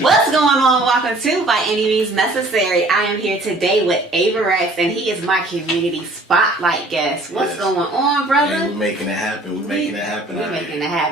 What's going on? Welcome to By Any Means Necessary. I am here today with Avrex, and he is my community spotlight guest. What's going on, brother? Hey, we're making it happen. We're making it happen.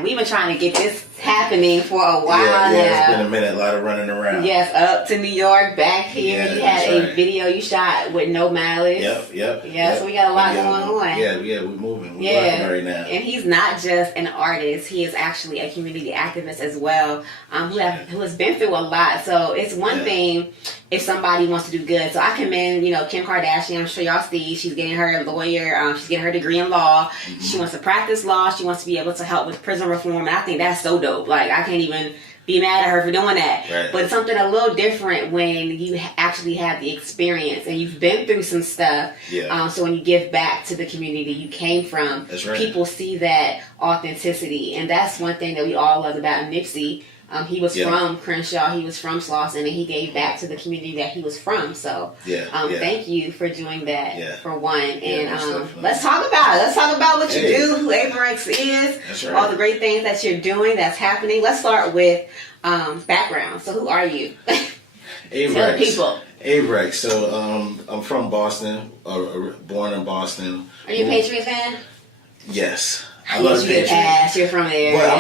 We've been trying to get this happening for a while now. Yeah, it's been a minute. A lot of running around. Yes, up to New York, back here. Yeah, you had a video you shot with no malice. Yep. So we got a lot going on. Yeah, we're moving. We're working right now. And he's not just an artist. He is actually a community activist as well, who has been through a lot. So it's one thing if somebody wants to do good. So I commend, Kim Kardashian. I'm sure y'all see she's getting her lawyer. She's getting her degree in law. Mm-hmm. She wants to practice law. She wants to be able to help with prison reform. And I think that's so dope. Like, I can't even be mad at her for doing that. Right. But it's something a little different when you actually have the experience and you've been through some stuff. Yeah. So when you give back to the community you came from, that's right. People see that authenticity. And that's one thing that we all love about Nipsey. He was from Crenshaw, he was from Slauson, and he gave back to the community that he was from. So thank you for doing that, for one. And let's talk about it. Let's talk about what you do, who Avrex is, all the great things that you're doing, that's happening. Let's start with background. So who are you? Avrex. Tell the people. Avrex. So I'm from Boston, born in Boston. Are you a Patriots fan? Yes. I love Patriots. You're from there. But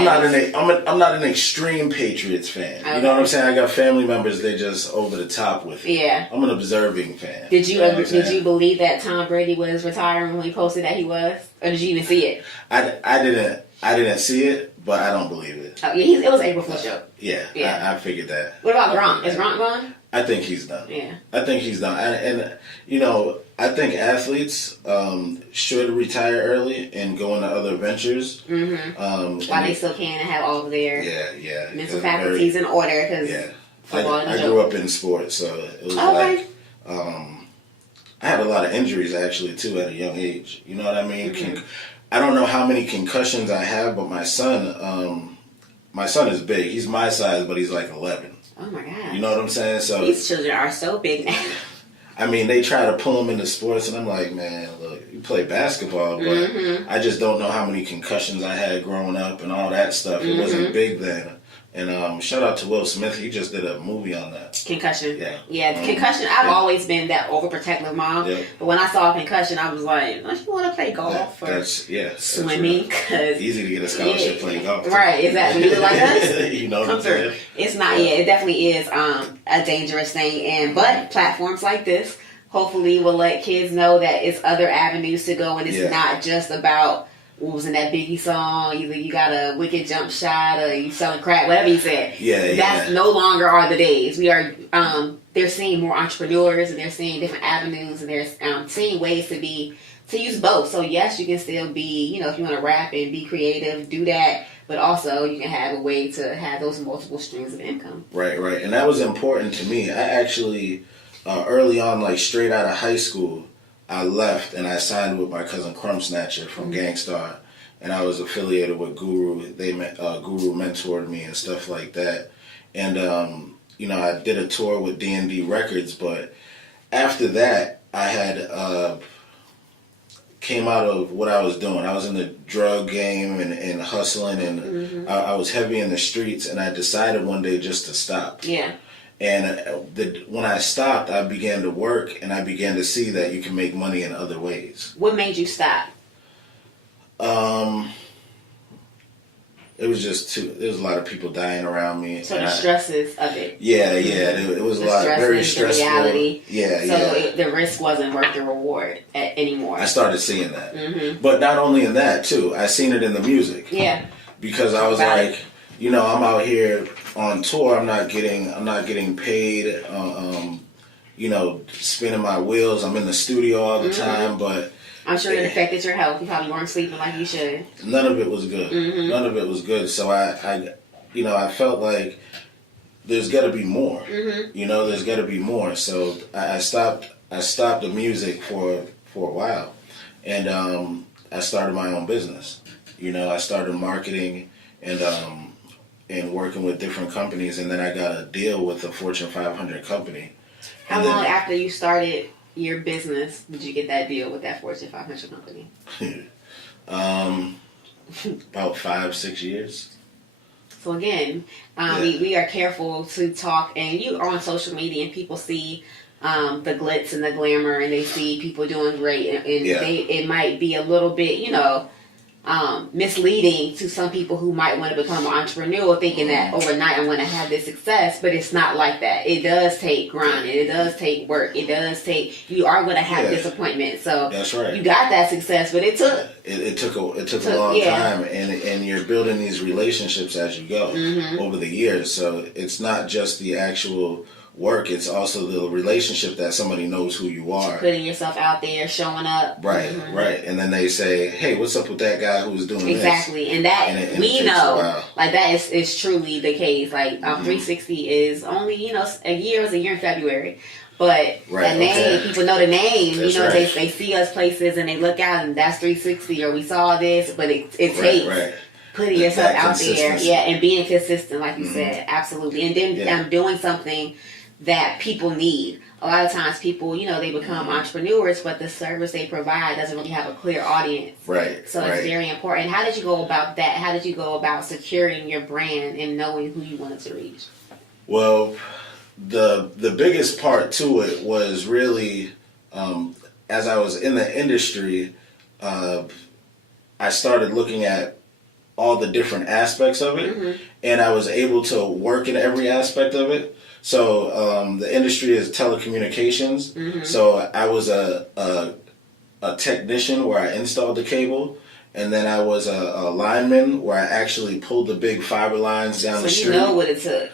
I'm not an extreme Patriots fan. Okay. You know what I'm saying? I got family members, they just over the top with it. Yeah. I'm an observing fan. Did you believe that Tom Brady was retiring when he posted that he was? Or did you even see it? I didn't see it, but I don't believe it. Oh yeah, it was April Fool's joke. Yeah. I figured that. What about Gronk? Is Gronk gone? I think he's done. Yeah. I think he's done. And I think athletes should retire early and go into other ventures. Mm-hmm. While they still can and have all of their mental faculties in order. I grew up in sports, so it was I had a lot of injuries actually too at a young age. You know what I mean? Mm-hmm. I don't know how many concussions I have, but my son is big. He's my size, but he's like 11. Oh my God. You know what I'm saying? So these children are so big now. I mean, they try to pull him into sports, and I'm like, man, look, you play basketball, but I just don't know how many concussions I had growing up and all that stuff. It wasn't big then. And shout out to Will Smith. He just did a movie on that. Concussion. Yeah. Concussion. I've always been that overprotective mom. Yeah. But when I saw a concussion, I was like, don't you want to play golf or swimming? Because easy to get a scholarship playing golf. Right, exactly. You look like us. You know what I'm saying? It's not, it definitely is a dangerous thing. But platforms like this hopefully will let kids know that it's other avenues to go, and it's not just about what was in that Biggie song, either you got a wicked jump shot or you selling crack, whatever you said. That's no longer are the days. We are, they're seeing more entrepreneurs, and they're seeing different avenues, and they're seeing ways to use both. So yes, you can still be, if you want to rap and be creative, do that. But also you can have a way to have those multiple streams of income. Right. And that was important to me. I actually, early on, like straight out of high school, I left and I signed with my cousin Crumb Snatcher from Gangstar, and I was affiliated with Guru. Guru mentored me and stuff like that. And I did a tour with D&D Records, but after that, I had came out of what I was doing. I was in the drug game and hustling, and I was heavy in the streets, and I decided one day just to stop. Yeah. And when I stopped, I began to work, and I began to see that you can make money in other ways. What made you stop? It was there was a lot of people dying around me. So the stresses of it. Yeah. It was a lot, very stressful. Reality. So the risk wasn't worth the reward anymore. I started seeing that. But not only in that, too. I seen it in the music. Yeah. Because I was like, I'm out here on tour. I'm not getting paid. Spinning my wheels. I'm in the studio all the time, but I'm sure it affected your health. You probably weren't sleeping like you should. None of it was good. None of it was good. So I felt like there's got to be more. There's got to be more. So I stopped the music for a while, and I started my own business. I started marketing and working with different companies, and then I got a deal with a Fortune 500 company. How long after you started your business did you get that deal with that Fortune 500 company? About 5-6 years. So again, we are careful to talk, and you are on social media and people see the glitz and the glamour, and they see people doing great, and it might be a little bit, misleading to some people who might want to become an entrepreneur, thinking that overnight I'm going to have this success, but it's not like that. It does take grinding. It does take work. It does take. You are going to have disappointment. So that's right. You got that success, but it took. It took a long time, and you're building these relationships as you go over the years. So it's not just the actual work, it's also the relationship that somebody knows who you are, putting yourself out there, showing up, right, and then they say, hey, what's up with that guy who's doing exactly this? And that we know, like that is truly the case. Like 360 is only a year in February, but the name, people know the name. That's they see us places and they look out and that's 360, or we saw this, but it takes putting yourself out there, and being consistent, like you said, absolutely, and then doing something that people need. A lot of times people, they become entrepreneurs, but the service they provide doesn't really have a clear audience. Right. So it's very important. How did you go about that? How did you go about securing your brand and knowing who you wanted to reach? Well, the biggest part to it was really, as I was in the industry, I started looking at all the different aspects of it, and I was able to work in every aspect of it. So the industry is telecommunications. So I was a technician where I installed the cable, and then I was a lineman where I actually pulled the big fiber lines down the street. So you know what it took.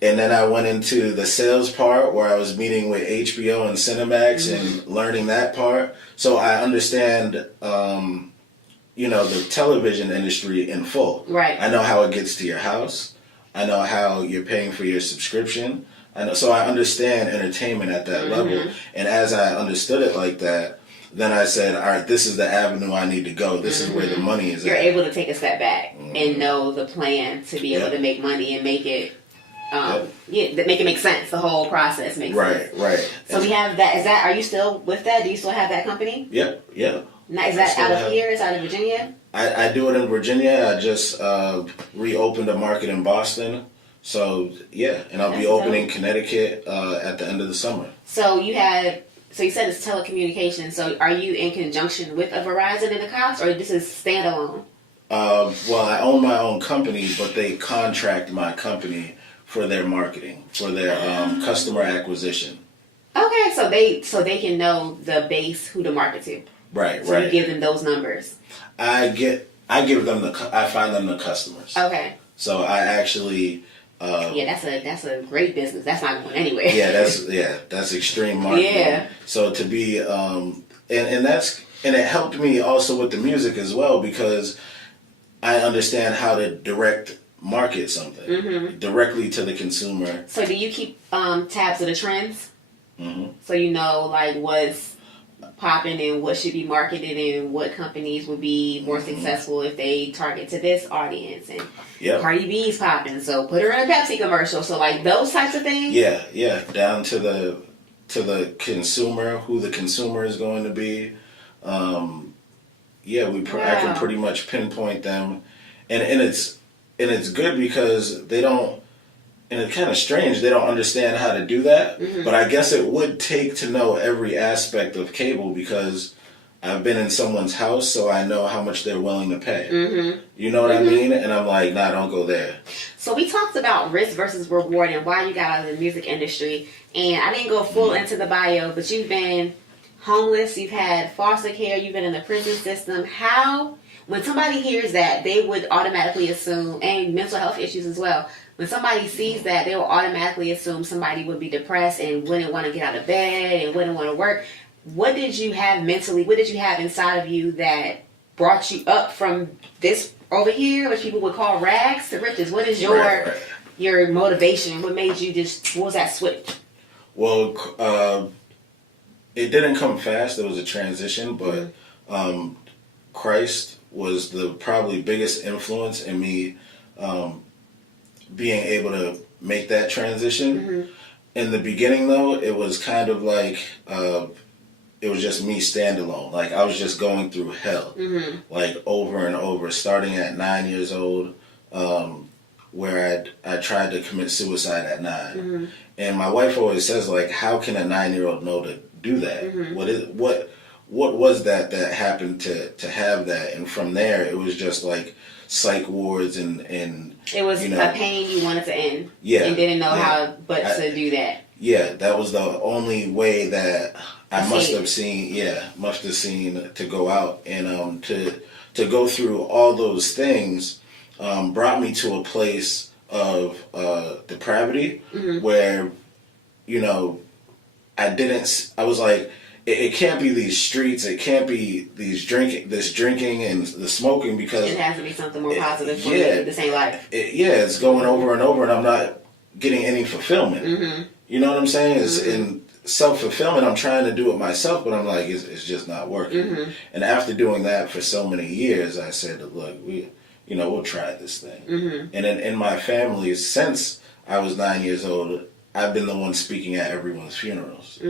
And then I went into the sales part where I was meeting with HBO and Cinemax and learning that part. So I understand, the television industry in full. Right. I know how it gets to your house. I know how you're paying for your subscription. So I understand entertainment at that level. And as I understood it like that, then I said, all right, this is the avenue I need to go. This is where the money is You're at. able to take a step back and know the plan to be able to make money and make it make it make sense. The whole process makes sense. Right. So we have that. Are you still with that? Do you still have that company? Yep. Now, is that out of here? Is out of Virginia? I do it in Virginia. I just reopened a market in Boston. So, and I'll be opening Connecticut at the end of the summer. So you said it's telecommunications. So are you in conjunction with a Verizon and a Cox, or this is standalone? Well, I own my own company, but they contract my company for their marketing, for their customer acquisition. Okay, so they can know the base who to market to. Right. You give them those numbers. I give them I find them the customers. Okay. So I actually. That's a great business. That's not going anywhere. That's extreme marketing. Yeah. So to be and it helped me also with the music as well, because I understand how to direct market something directly to the consumer. So do you keep tabs of the trends? So you know like what's popping and what should be marketed and what companies would be more successful if they target to this audience, and Cardi B's popping, so put her in a Pepsi commercial. So like those types of things. Down to the consumer, who the consumer is going to be. I can pretty much pinpoint them, and it's good because they don't. And it's kind of strange, they don't understand how to do that. But I guess it would take to know every aspect of cable, because I've been in someone's house, so I know how much they're willing to pay. You know what I mean? And I'm like, nah, don't go there. So we talked about risk versus reward and why you got out of the music industry. And I didn't go full into the bio, but you've been homeless, you've had foster care, you've been in the prison system. When somebody hears that, they would automatically assume, and mental health issues as well, when somebody sees that, they will automatically assume somebody would be depressed and wouldn't want to get out of bed and wouldn't want to work. What did you have mentally? What did you have inside of you that brought you up from this over here, which people would call rags to riches? What is your motivation? What made you what was that switch? Well, it didn't come fast. It was a transition, but Christ was the probably biggest influence in me being able to make that transition. In the beginning, though, it was kind of like it was just me standalone. Like I was just going through hell, like over and over. Starting at 9 years old, where I tried to commit suicide at 9. And my wife always says, like, how can a 9-year-old know to do that? What was that happened to have that? And from there, it was just like psych wards and it was a pain you wanted to end. Yeah. And didn't know how to do that. Yeah, that was the only way that I must have seen to go out. And to go through all those things brought me to a place of depravity where, I was like, it can't be these streets, it can't be this drinking and the smoking, because it has to be something more positive for me. This ain't life. It's going over and over, and I'm not getting any fulfillment. You know what I'm saying? It's in self-fulfillment. I'm trying to do it myself, but I'm like, it's just not working. And after doing that for so many years, I said, look, we'll try this thing. And in my family, since I was 9 years old, I've been the one speaking at everyone's funerals.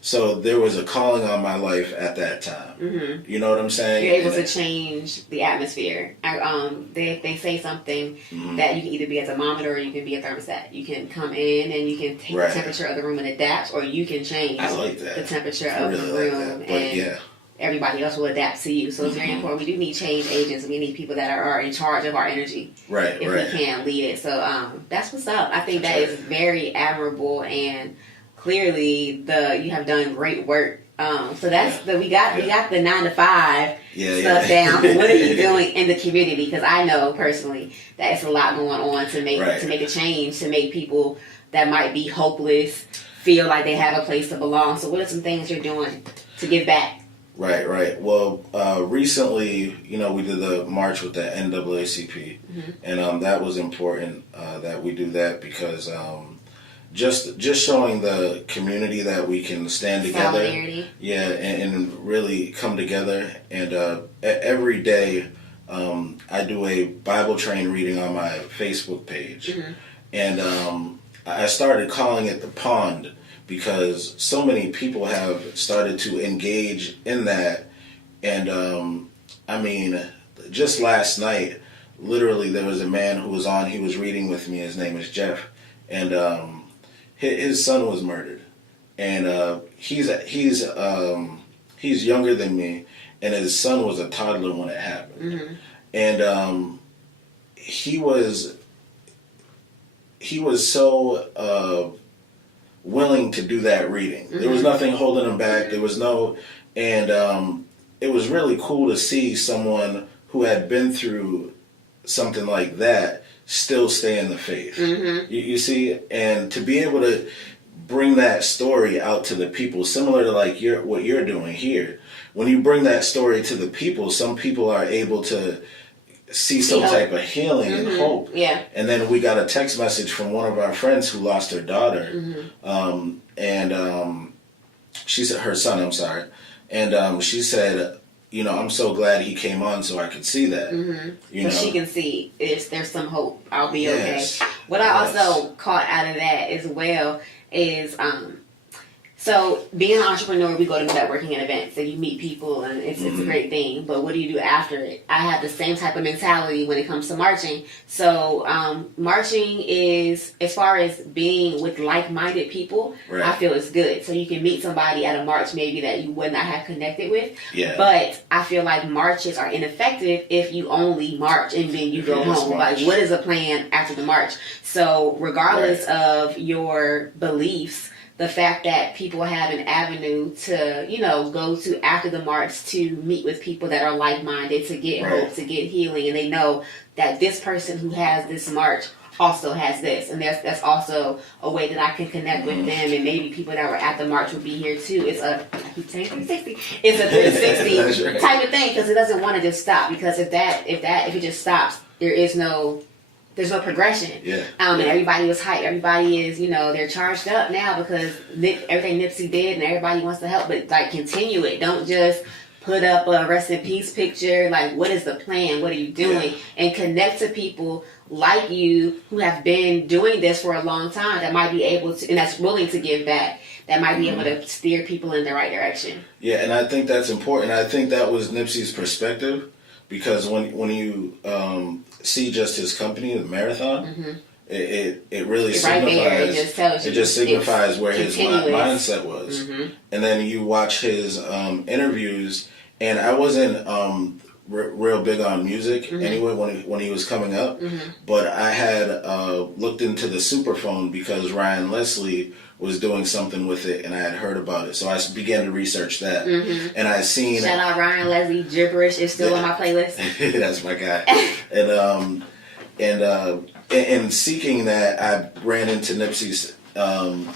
So there was a calling on my life at that time. You know what I'm saying? You're able to change the atmosphere. They say something that you can either be a thermometer or you can be a thermostat. You can come in and you can take the temperature of the room and adapt, or you can change the temperature of the room and everybody else will adapt to you. So it's very important. We do need change agents. We need people that are in charge of our energy. If we can lead it. So that's what's up. I think that is very admirable, and clearly you have done great work. So that's we got the 9 to 5 stuff down. What are you doing in the community? Because I know personally that it's a lot going on to make a change, to make people that might be hopeless feel like they have a place to belong. So what are some things you're doing to give back? Right. Well, recently, we did the march with the NAACP, and that was important that we do that, because just showing the community that we can stand together, and really come together. And every day, I do a Bible train reading on my Facebook page, and I started calling it the Pond, because so many people have started to engage in that. And just last night, literally, there was a man who was on, he was reading with me, his name is Jeff, and his son was murdered. And he's younger than me, and his son was a toddler when it happened. And he was so willing to do that reading. There was nothing holding him back. There was no, and it was really cool to see someone who had been through something like that still stay in the faith. You see, and to be able to bring that story out to the people, similar to like what you're doing here. When you bring that story to the people, some people are able to see some type of healing and hope. And then we got a text message from one of our friends who lost her daughter, and she said, her son, I'm sorry, and she said, I'm so glad he came on so I could see that. So she can see there's some hope. I'll be okay. What I also caught out of that as well is so being an entrepreneur, we go to networking and events, and you meet people, and it's a great thing. But what do you do after it? I have the same type of mentality when it comes to marching. So marching is, as far as being with like-minded people, I feel it's good. So you can meet somebody at a march maybe that you would not have connected with. But I feel like marches are ineffective if you only march and then you go home. Like, what is the plan after the march? So regardless of your beliefs, the fact that people have an avenue to, go to after the march to meet with people that are like-minded, to get hope, to get healing, and they know that this person who has this march also has this, and that's also a way that I can connect with them, and maybe people that were at the march will be here too. It's a 360. It's a 360 type of thing, because it doesn't want to just stop. Because if it just stops, there's no progression. And everybody was hyped. Everybody is, they're charged up now because everything Nipsey did, and everybody wants to help. But continue it. Don't just put up a rest in peace picture. Like, what is the plan? What are you doing? And connect to people like you who have been doing this for a long time, that might be able to, and that's willing to give back, that might be able to steer people in the right direction. And I think that's important. I think that was Nipsey's perspective, because when you see just his company, the Marathon, it really signifies. Right there, it just signifies where his mindset was. And then you watch his interviews, and I wasn't real big on music anyway when he was coming up, but I had looked into the Superphone because Ryan Leslie was doing something with it, and I had heard about it, so I began to research that, and I seen. Shout out Ryan Leslie, Gibberish is still on my playlist. That's my guy, and seeking that, I ran into Nipsey's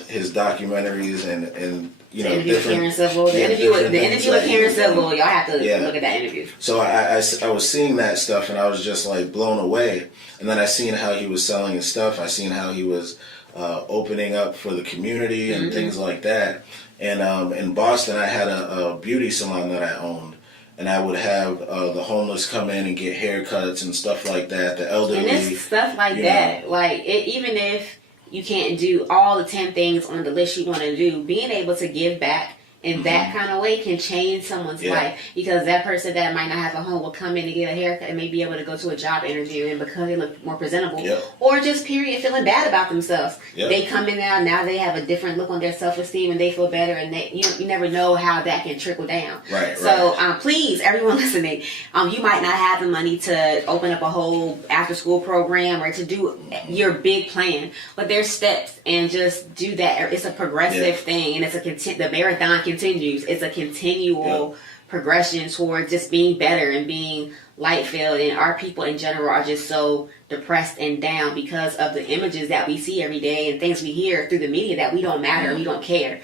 his documentaries and you know, different the interview with Karen Civil. Y'all have to look at that interview. So I was seeing that stuff, and I was just like blown away. And then I seen how he was selling his stuff. I seen how he was opening up for the community and things like that. And in Boston, I had a beauty salon that I owned, and I would have the homeless come in and get haircuts and stuff like that. The elderly, and it's stuff like that. Know. Like even if you can't do all the 10 things on the list you want to do, being able to give back in that kind of way can change someone's life, because that person that might not have a home will come in and get a haircut and may be able to go to a job interview, and because they look more presentable, or just period feeling bad about themselves, they come in now they have a different look on their self-esteem and they feel better, and they you never know how that can trickle down. So please, everyone listening, you might not have the money to open up a whole after-school program or to do your big plan, but there's steps, and just do that. It's a progressive thing, and it's the marathon continues. It's a continual progression toward just being better and being light-filled. And our people in general are just so depressed and down because of the images that we see every day and things we hear through the media that we don't matter, we don't care.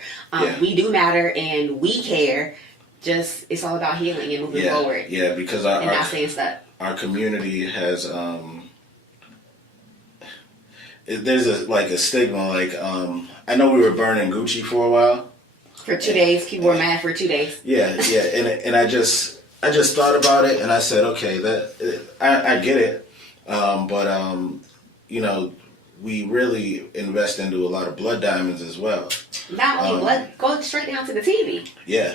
We do matter, and we care. Just it's all about healing and moving forward. Yeah, because not staying stuck. Our community has there's a stigma. Like I know we were burning Gucci for a while. For 2 days, people were mad for 2 days. And I just thought about it, and I said, okay, I get it, but you know, we really invest into a lot of blood diamonds as well. Not only blood, go straight down to the TV.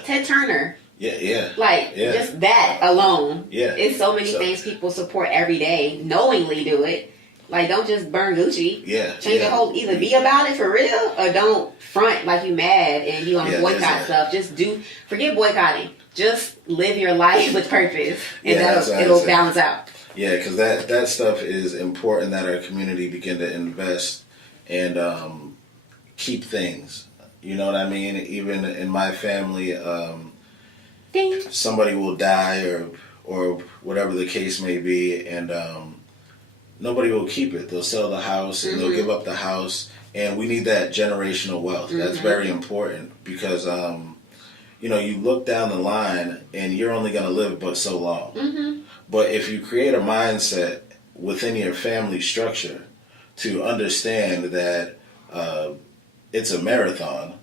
Ted Turner. Just that alone. It's so many things people support every day, knowingly do it. Like, don't just burn Gucci. Change the whole, either be about it for real, or don't front like you mad and you want to boycott stuff. Just forget boycotting. Just live your life with purpose, and it'll balance out. Yeah, because that stuff is important, that our community begin to invest and keep things. You know what I mean? Even in my family, somebody will die or whatever the case may be, and nobody will keep it. They'll sell the house, and they'll give up the house. And we need that generational wealth. That's very important, because, you know, you look down the line and you're only going to live but so long. But if you create a mindset within your family structure to understand that it's a marathon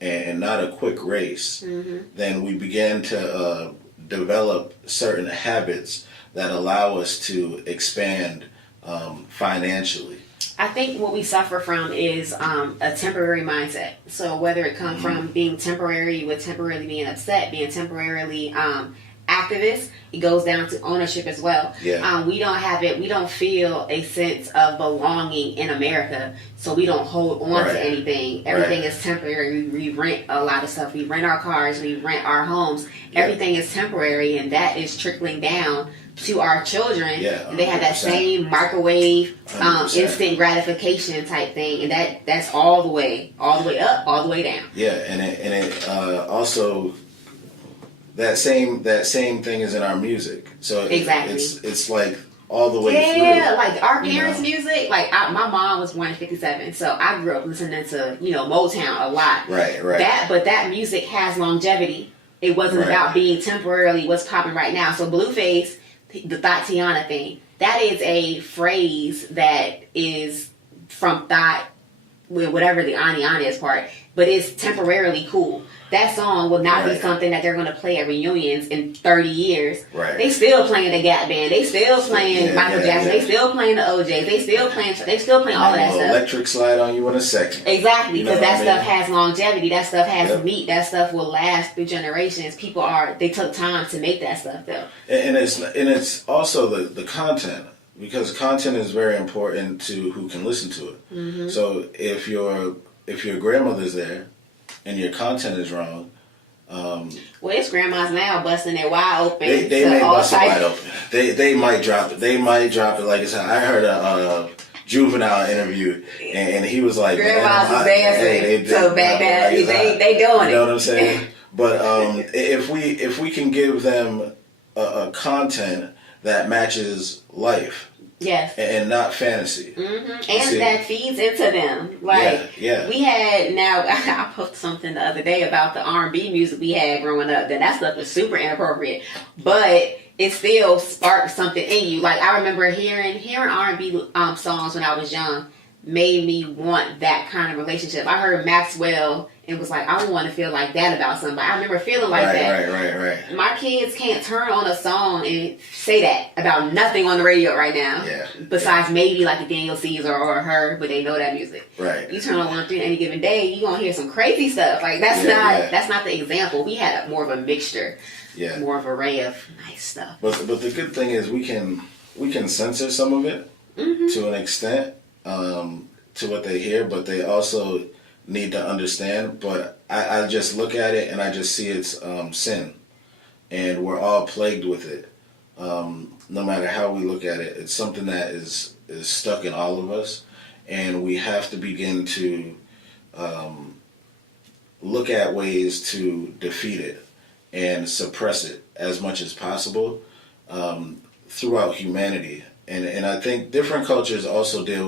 and not a quick race, then we begin to develop certain habits that allow us to expand financially. I think what we suffer from is a temporary mindset. So whether it comes from being temporary, with temporarily being upset, being temporarily activist, it goes down to ownership as well. We don't have it. We don't feel a sense of belonging in America, so we don't hold on to anything. Everything is temporary. We rent a lot of stuff. We rent our cars. We rent our homes. Everything is temporary, and that is trickling down to our children. And they have that same microwave, instant gratification type thing, and that's all the way up, all the way down. And it also. That same thing is in our music. So it's like all the way through. Like our parents' music. Like my mom was born in '57, so I grew up listening to Motown a lot. But that music has longevity. It wasn't about being temporarily what's popping right now. So Blueface, the Thotiana thing, that is a phrase that is from Thot with whatever the Ani is part, but it's temporarily cool. That song will not be something that they're going to play at reunions in 30 years. Right. They still playing the Gap Band. They still playing Michael Jackson. They still playing the OJs. They still playing all that stuff. Electric Slide on You in a Second. Exactly, because that stuff has longevity. That stuff has meat. That stuff will last through generations. They took time to make that stuff though. And it's also the content. Because content is very important to who can listen to it. Mm-hmm. So if your grandmother's there and your content is wrong, well, it's grandmas now busting it wide open. They may bust it wide open. They might drop it. They might drop it. Like I said, I heard a Juvenile interview, and he was like, grandmas was dancing. So back then, they doing it. You know what I'm saying? But if we can give them a content that matches life. Yes. And not fantasy. Mm-hmm. And that feeds into them. Like, we had, I posted something the other day about the R&B music we had growing up. That stuff was super inappropriate. But it still sparked something in you. Like, I remember hearing R&B songs when I was young made me want that kind of relationship. I heard Maxwell and was like, I want to feel like that about somebody. I remember feeling like that. Right. My kids can't turn on a song and say that about nothing on the radio right now. Yeah. Besides maybe like a Daniel Caesar or her, but they know that music. Right. You turn on one thing any given day, you're going to hear some crazy stuff. Like, that's not the example. We had more of a mixture. Yeah. More of an array of nice stuff. But the good thing is we can censor some of it to an extent. To what they hear, but they also need to understand. But I just look at it and I just see it's sin, and we're all plagued with it. No matter how we look at it, it's something that is stuck in all of us, and we have to begin to look at ways to defeat it and suppress it as much as possible throughout humanity. And I think different cultures also deal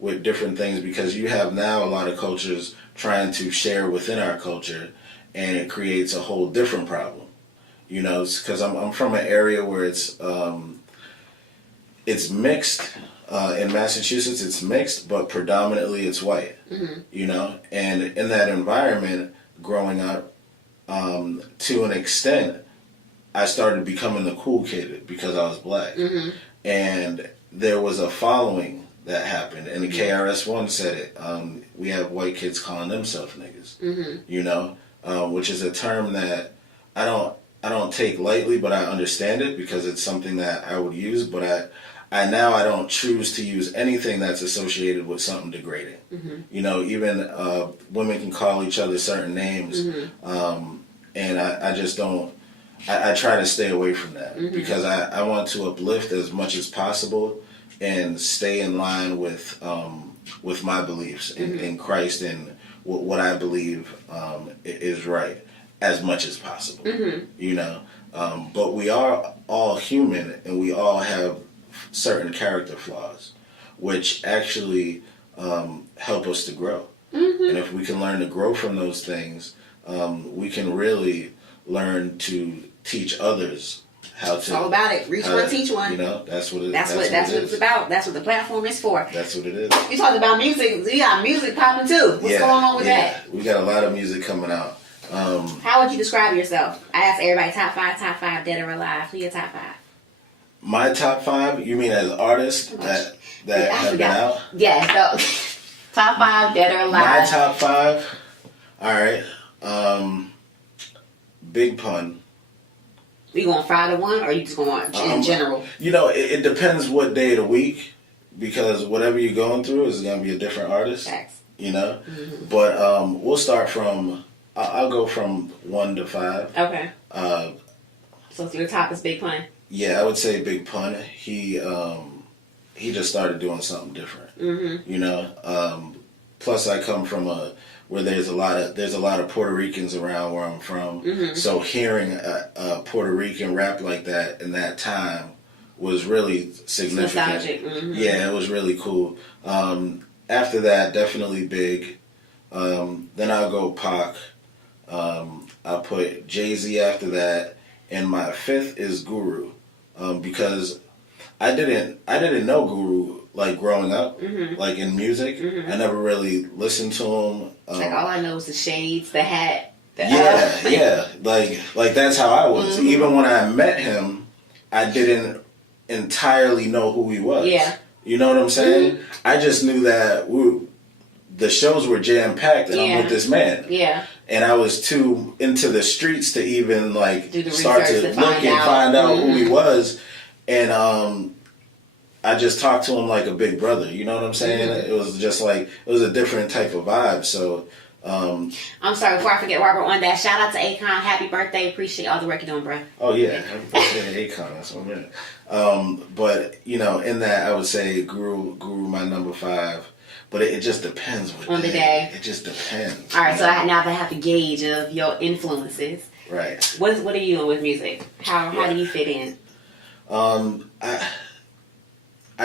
with different things, because you have now a lot of cultures trying to share within our culture, and it creates a whole different problem. You know, because I'm from an area where it's mixed. In Massachusetts, it's mixed, but predominantly it's white. Mm-hmm. You know, and in that environment, growing up, to an extent, I started becoming the cool kid because I was black. Mm-hmm. And there was a following that happened, and the KRS-One said it. We have white kids calling themselves niggas. Mm-hmm. You know, which is a term that I don't take lightly, but I understand it because it's something that I would use. But I don't choose to use anything that's associated with something degrading. Mm-hmm. You know, even women can call each other certain names, and I just don't. I try to stay away from that because I want to uplift as much as possible and stay in line with my beliefs in Christ and what I believe is right as much as possible. Mm-hmm. You know, but we are all human, and we all have certain character flaws, which actually help us to grow. Mm-hmm. And if we can learn to grow from those things, we can really learn to teach others how to. It's all about it. Reach one, teach one. You know, that's what that's what it's about. That's what the platform is for. That's what it is. You talked about music. We got music popping too. What's going on with that? We got a lot of music coming out. How would you describe yourself? I asked everybody top five, dead or alive. Who your top 5? My top 5? You mean as artists that have been out? Yeah. So top 5, dead or alive. My top 5. All right. Big Pun. You going 5 to 1, or you just going in general? You know, it depends what day of the week, because whatever you're going through is going to be a different artist. Facts. You know? Mm-hmm. But we'll start from, I'll go from 1 to 5. Okay. So your top is Big Pun? Yeah, I would say Big Pun. He just started doing something different. Mm-hmm. You know? Plus I come from where there's a lot of Puerto Ricans around where I'm from. Mm-hmm. So hearing a Puerto Rican rap like that in that time was really significant. Nostalgic. Mm-hmm. Yeah, it was really cool. After that, definitely Big. Then I'll go Pac. I'll put Jay-Z after that, and my 5th is Guru, because I didn't know Guru like growing up, Mm-hmm. like in music. Mm-hmm. I never really listened to him. Like all I know is the shades, the hat. Yeah. Like that's how I was. Mm-hmm. Even when I met him, I didn't entirely know who he was. Yeah. You know what I'm saying? Mm-hmm. I just knew that the shows were jam packed, and I'm with this man. Yeah. And I was too into the streets to even like start to research look and find out mm-hmm. who he was. And I just talked to him like a big brother. You know what I'm saying? Mm-hmm. It was just like it was a different type of vibe. So. I'm sorry, before I forget, Robert, on that, shout out to Akon. Happy birthday. Appreciate all the work you're doing, bro. Oh, yeah. Happy birthday to Akon. That's what I meant. But, you know, in that, I would say Guru my number 5. But it just depends on the day. It just depends. All right, so now I have a gauge of your influences. Right. What are you doing with music? How do you fit in? I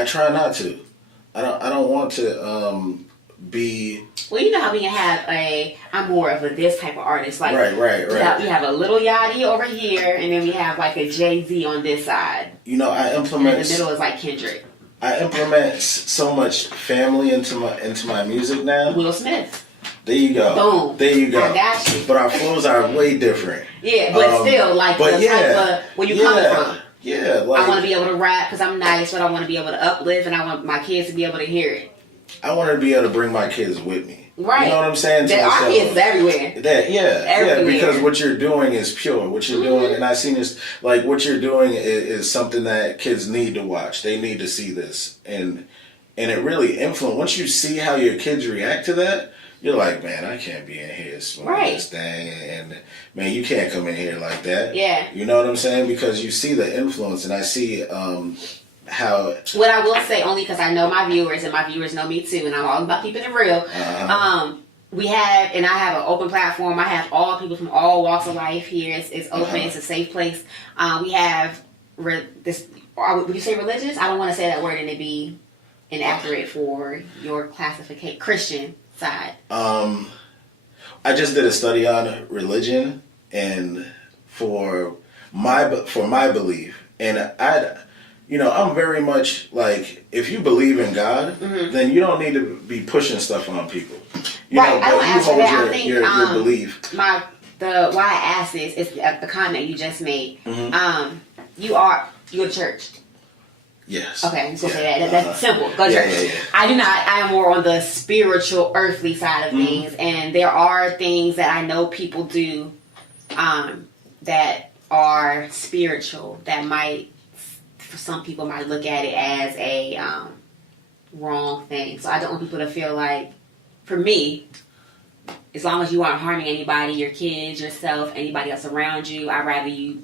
try not to. I don't want to be. Well, you know how we can have I'm more of this type of artist. Like right. We have a little Yachty over here, and then we have like a Jay-Z on this side. You know, I implement. And the middle is like Kendrick. I implement so much family into my music now. Will Smith. There you go. Boom. There you go. I got you. But our flows are way different. Yeah, but still, like the type of where you coming from. Yeah, like, I want to be able to rap because I'm nice, but I want to be able to uplift, and I want my kids to be able to hear it. I want to be able to bring my kids with me. Right. You know what I'm saying? Our kids everywhere. Yeah, because what you're doing is pure. What you're doing, and I've seen this, like what you're doing is something that kids need to watch. They need to see this, and it really influences. Once you see how your kids react to that, you're like, man, I can't be in here smoking this thing, and man, you can't come in here like that. Yeah. You know what I'm saying? Because you see the influence, and I see how. What I will say, only because I know my viewers, and my viewers know me too, and I'm all about keeping it real. We have, and I have an open platform. I have all people from all walks of life here. It's open. It's a safe place. We have this. Would you say religious? I don't want to say that word and it be inaccurate for your classification. Christian side. I just did a study on religion, and for my belief, and I'm very much like, if you believe in God, then you don't need to be pushing stuff on people. You know, I don't ask for that. I think your belief. Why I asked this is the comment you just made. You're a church. Yes. Okay, I'm just gonna say that. That's simple. Go to church. Yeah. I do not. I am more on the spiritual, earthly side of things, and there are things that I know people do that are spiritual that might, for some people, might look at it as a wrong thing. So I don't want people to feel like, for me, as long as you aren't harming anybody, your kids, yourself, anybody else around you, I'd rather you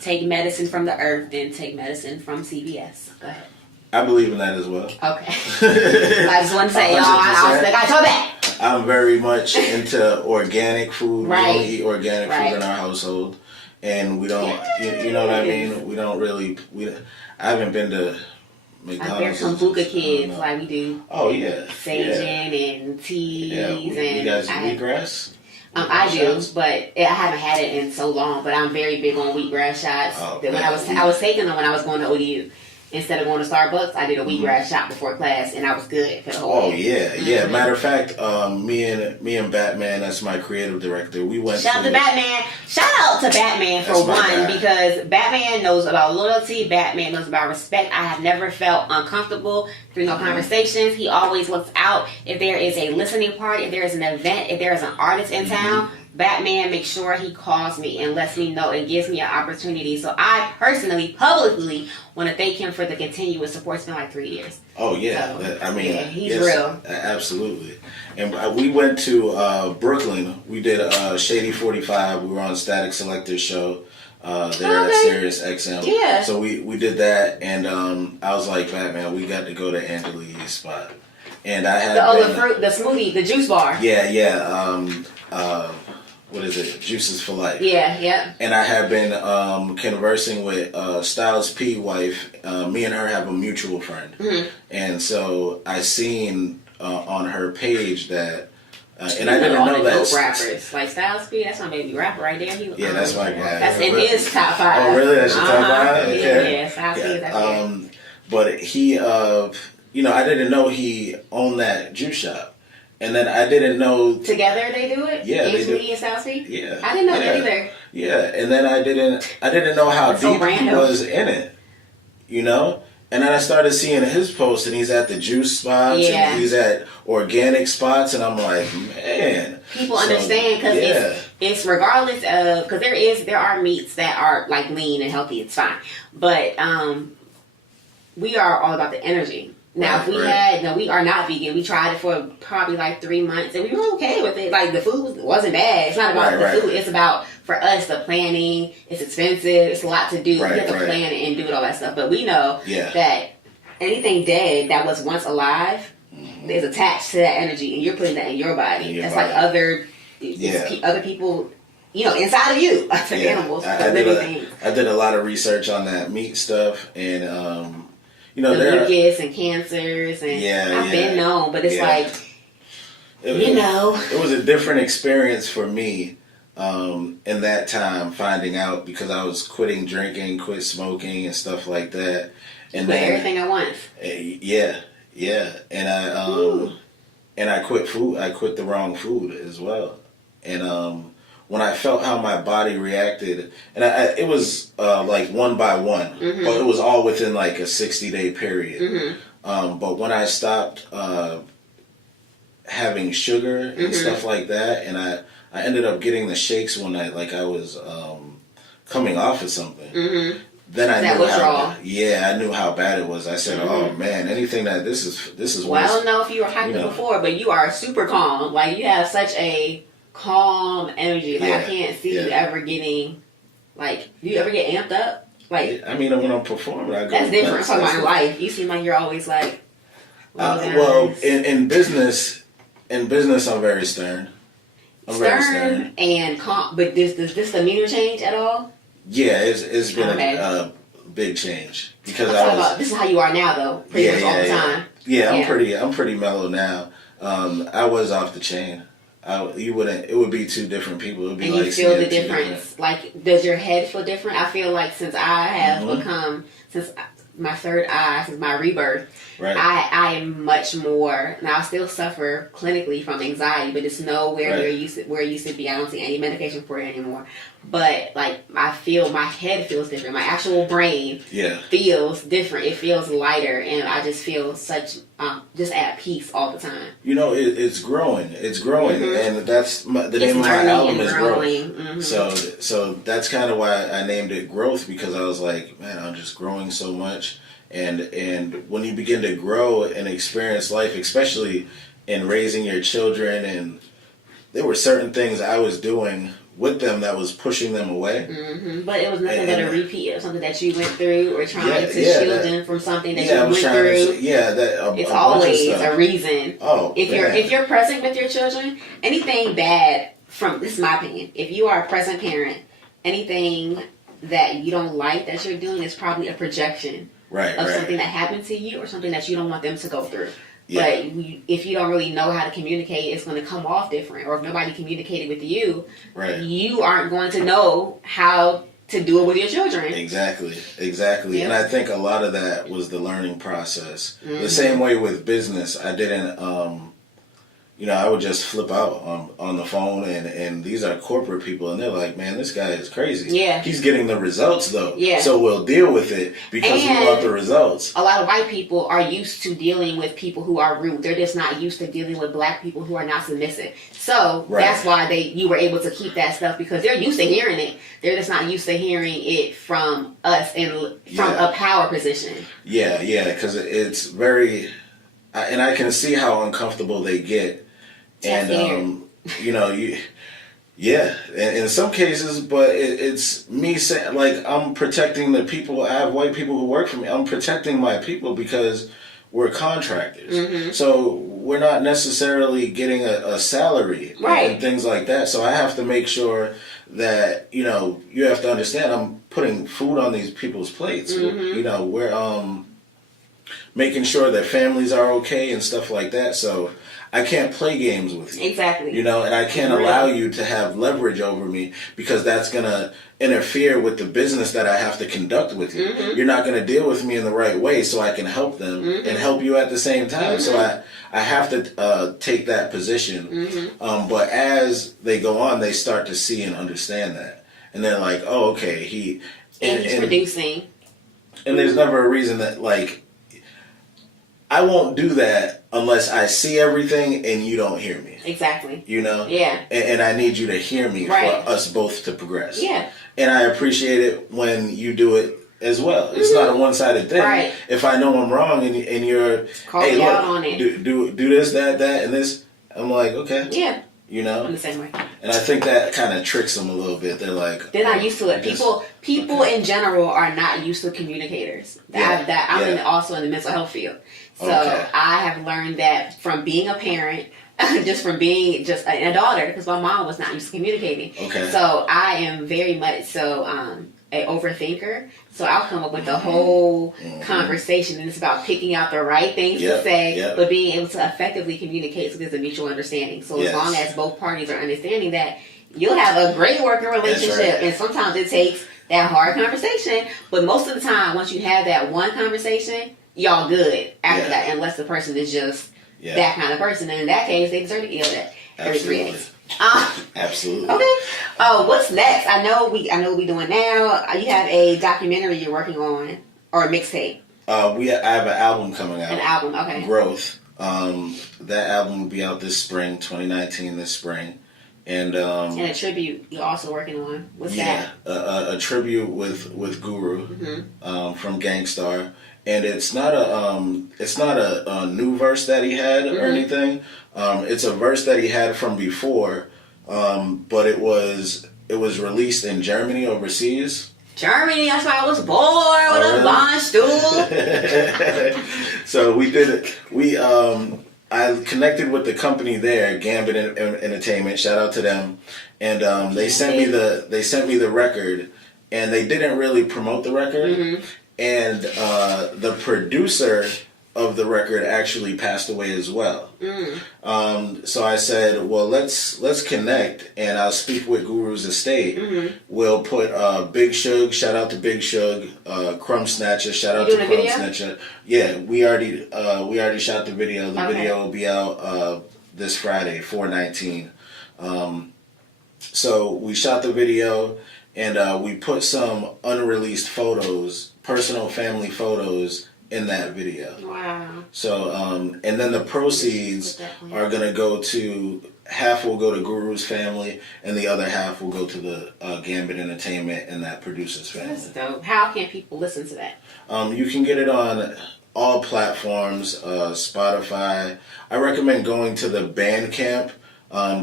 take medicine from the earth than take medicine from CVS. Go ahead. I believe in that as well. Okay. I just want to say, y'all, I told that. I'm very much into organic food. Right. We only eat organic food in our household. And we don't, you know what I mean? We don't really, I haven't been to McDonald's. There's some Buka kids, like we do. Oh, yeah. Saging and teas. And you guys eat wheatgrass? I do, but I haven't had it in so long. But I'm very big on wheatgrass shots. When I was taking them when I was going to ODU. Instead of going to Starbucks, I did a wheatgrass shot before class, and I was good for the whole day. Yeah. Matter of fact, me and Batman, that's my creative director, we went. Shout out to Batman. Shout out to Batman for one, because Batman knows about loyalty. Batman knows about respect. I have never felt uncomfortable through no conversations. He always looks out if there is a listening party, if there is an event, if there is an artist in town. Batman makes sure he calls me and lets me know and gives me an opportunity. So I personally, publicly, want to thank him for the continuous support. It's been like 3 years. Oh, yeah. So, he's real. Absolutely. And we went to Brooklyn. We did Shady 45. We were on Static Selector's show. They're at Sirius XM. Yeah. So we did that, and I was like, Batman, we got to go to Angelique's spot. And I had the fruit, the smoothie, the juice bar. Yeah. What is it? Juices for Life. Yeah. And I have been conversing with Styles P wife. Me and her have a mutual friend. And so I seen on her page that, and I didn't know that. Dope rappers like Styles P, that's my baby rapper right there. That's my guy. That's in his top 5. Oh, really? That's your top 5? Okay. Yeah, Styles P is that. But he I didn't know he owned that juice shop. And then I didn't know... Together they do it? Yeah, they do. Anthony and South Sea? Yeah. I didn't know that either. Yeah, and then I didn't know how deep he was in it, And then I started seeing his posts, and he's at the juice spots, and he's at organic spots, and I'm like, man. People understand because it's regardless of, because there are meats that are like lean and healthy, it's fine. But we are all about the energy. Now, we are not vegan. We tried it for probably like 3 months, and we were okay with it. Like, the food wasn't bad. It's not about the food. It's about, for us, the planning. It's expensive. It's a lot to do. You have to plan and do all that stuff. But we know that anything dead that was once alive is attached to that energy, and you're putting that in your body. That's like other people, inside of you, like animals, living things. I did a lot of research on that meat stuff, and the mucus and cancers, and I've been known, but it's like, it was a different experience for me in that time, finding out, because I was quitting drinking, quit smoking, and stuff like that, and then everything at once. And I quit food. I quit the wrong food as well, and when I felt how my body reacted, and it was like one by one, but it was all within like a 60-day period. But when I stopped having sugar and stuff like that, and I ended up getting the shakes one night, like I was coming off of something. Then I knew how bad it was. I said, "Oh man, anything that this is." Well, I don't know if you were hyper before, but you are super calm. Like, you have such a calm energy. Like, I can't see you ever getting, like, do you ever get amped up? Like, I mean, when I'm performing, I go. That's different from my life. You seem like you're always like. Well, in business, I'm very stern. Very stern and calm. But does this demeanor change at all? Yeah, it's been a big change, because this is how you are now, though. Pretty much all the time. Yeah, I'm pretty mellow now. I was off the chain. It would be two different people. It would be and like, you feel the difference. Like, does your head feel different? I feel like since I have become, since my third eye, since my rebirth, I am much more. Now, I still suffer clinically from anxiety, but it's nowhere where it used to be. I don't see any medication for it anymore. But, like, I feel my head feels different. My actual brain feels different. It feels lighter, and I just feel such just at peace all the time. It's growing. It's growing, and that's the name of my album is Growth. So that's kind of why I named it Growth, because I was like, man, I'm just growing so much. And when you begin to grow and experience life, especially in raising your children, and there were certain things I was doing with them that was pushing them away. But it was nothing but a repeat of something that you went through, or trying to shield them from something that you went through. It's always a reason. If you're present with your children, anything bad this is my opinion, if you are a present parent, anything that you don't like that you're doing is probably a projection of something that happened to you, or something that you don't want them to go through. But if you don't really know how to communicate, it's going to come off different. Or if nobody communicated with you, you aren't going to know how to do it with your children. Exactly. Yep. And I think a lot of that was the learning process. The same way with business, I didn't, I would just flip out on the phone, and these are corporate people, and they're like, man, this guy is crazy. Yeah. He's getting the results, though. Yeah. So we'll deal with it because we want the results. A lot of white people are used to dealing with people who are rude. They're just not used to dealing with black people who are not submissive. So that's why you were able to keep that stuff, because they're used to hearing it. They're just not used to hearing it from us and from a power position. Yeah, because it's very, and I can see how uncomfortable they get. And, in some cases, but it's me saying, like, I'm protecting the people. I have white people who work for me. I'm protecting my people because we're contractors. So we're not necessarily getting a salary and things like that. So I have to make sure that, you have to understand, I'm putting food on these people's plates. making sure that families are okay and stuff like that. So I can't play games with you. Exactly. You know, and I can't allow you to have leverage over me because that's going to interfere with the business that I have to conduct with you. You're not going to deal with me in the right way so I can help them and help you at the same time. So I have to take that position. But as they go on, they start to see and understand that. And they're like, oh, okay, he's producing. And there's never a reason that, like, I won't do that unless I see everything and you don't hear me. Exactly. You know? Yeah. And I need you to hear me for us both to progress. Yeah. And I appreciate it when you do it as well. It's not a one-sided thing. Right. If I know I'm wrong and you're, call me out on it. Do this, that, and this, I'm like, okay. Yeah. You know? I'm the same way. And I think that kind of tricks them a little bit. They're like... They're not used to it. People in general are not used to communicators. I'm also in the mental health field. So I have learned that from being a parent, just from being just a daughter, because my mom was not used to communicating. Okay. So I am very much so an overthinker. So I'll come up with a whole conversation, and it's about picking out the right things to say, but being able to effectively communicate so there's a mutual understanding. So as long as both parties are understanding that, you'll have a great working relationship. Right. And sometimes it takes that hard conversation, but most of the time, once you have that one conversation, y'all good after that, unless the person is just that kind of person. And in that case, they deserve to get that every 3 days. Absolutely. Okay. Oh, what's next? I know we doing now. You have a documentary you're working on, or a mixtape. I have an album coming out. An album, okay. Growth. That album will be out this spring, 2019, this spring. And a tribute you're also working on. What's that? A tribute with Guru from Gangstar. And it's not a new verse that he had or anything. It's a verse that he had from before, but it was released in Germany overseas. Germany, that's where I was born with a lawn stool. So we did it. I connected with the company there, Gambit Entertainment. Shout out to them. And they sent me the record, and they didn't really promote the record. And the producer of the record actually passed away as well. So I said, well, let's connect, and I'll speak with Guru's estate. We'll put Big Shug, shout out to Big Shug, Crumb Snatcher, shout out to Crumb Snatcher. Yeah, we already shot the video. The video will be out this Friday, 4/19. So we shot the video, and we put some unreleased photos, personal family photos, in that video. Wow. So, and then the proceeds are going to go to, half will go to Guru's family, and the other half will go to the Gambit Entertainment and that producer's family. That's dope. How can people listen to that? You can get it on all platforms, Spotify. I recommend going to the Bandcamp.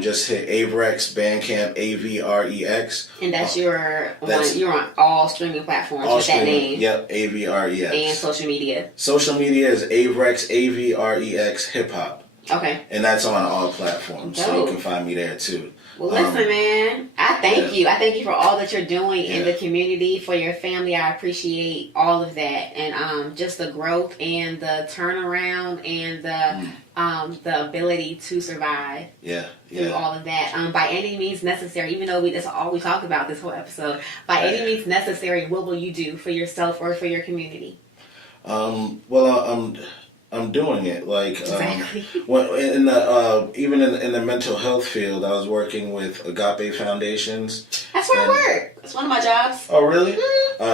Just hit Avrex, Bandcamp, Avrex. And that's you're on all streaming platforms with that name. Yep, Avrex. And social media. Social media is Avrex, Avrex Hip Hop. Okay. And that's on all platforms, so you can find me there too. Well, listen, man, I thank you. I thank you for all that you're doing in the community, for your family. I appreciate all of that, and just the growth and the turnaround and the ability to survive. Through all of that. By any means necessary, even though that's all we talked about this whole episode. By any means necessary, what will you do for yourself or for your community? I'm doing it. Like, exactly. Even in the mental health field, I was working with Agape Foundations. That's where I work. That's one of my jobs. Oh, really?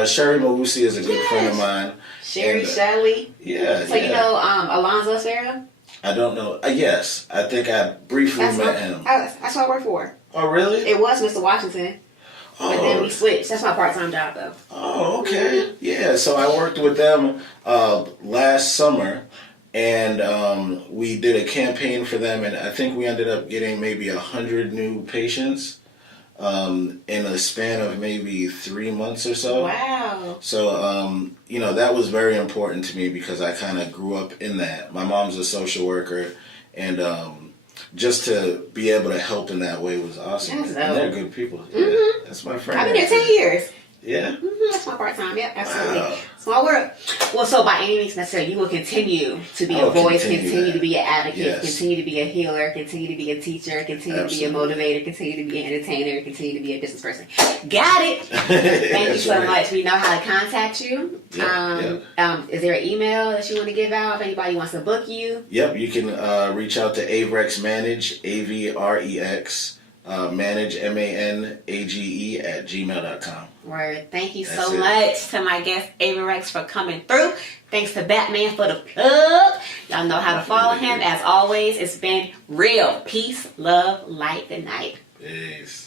Sherry Mawusi is a good friend of mine. Shelly. Yeah. So you know Alonzo Sarah? I don't know. Yes, I think I briefly met him. That's what I work for. Oh, really? It was Mr. Washington. But then we switched. That's my part-time job, though. Oh, okay. Yeah, so I worked with them last summer, and we did a campaign for them, and I think we ended up getting maybe 100 new patients in a span of maybe 3 months or so. Wow. So, that was very important to me because I kind of grew up in that. My mom's a social worker, and just to be able to help in that way was awesome. That's dope. And they're good people. Yeah, that's my friend. I've been there 10 years. Yeah. That's my part-time. Yep, absolutely. Wow. Small world. Well, so by any means necessary, you will continue to be a voice, continue to be an advocate, continue to be a healer, continue to be a teacher, continue to be a motivator, continue to be an entertainer, continue to be a business person. Got it. Thank you so much. We know how to contact you. Is there an email that you want to give out if anybody wants to book you? Yep, you can reach out to Avrex Manage, Avrex, manage, MANAGE at gmail.com. Word. Thank you so much to my guest Avrex for coming through. Thanks to BAMN for the plug. Y'all know how to follow him. As always, it's been real. Peace, love, light, and night. Peace.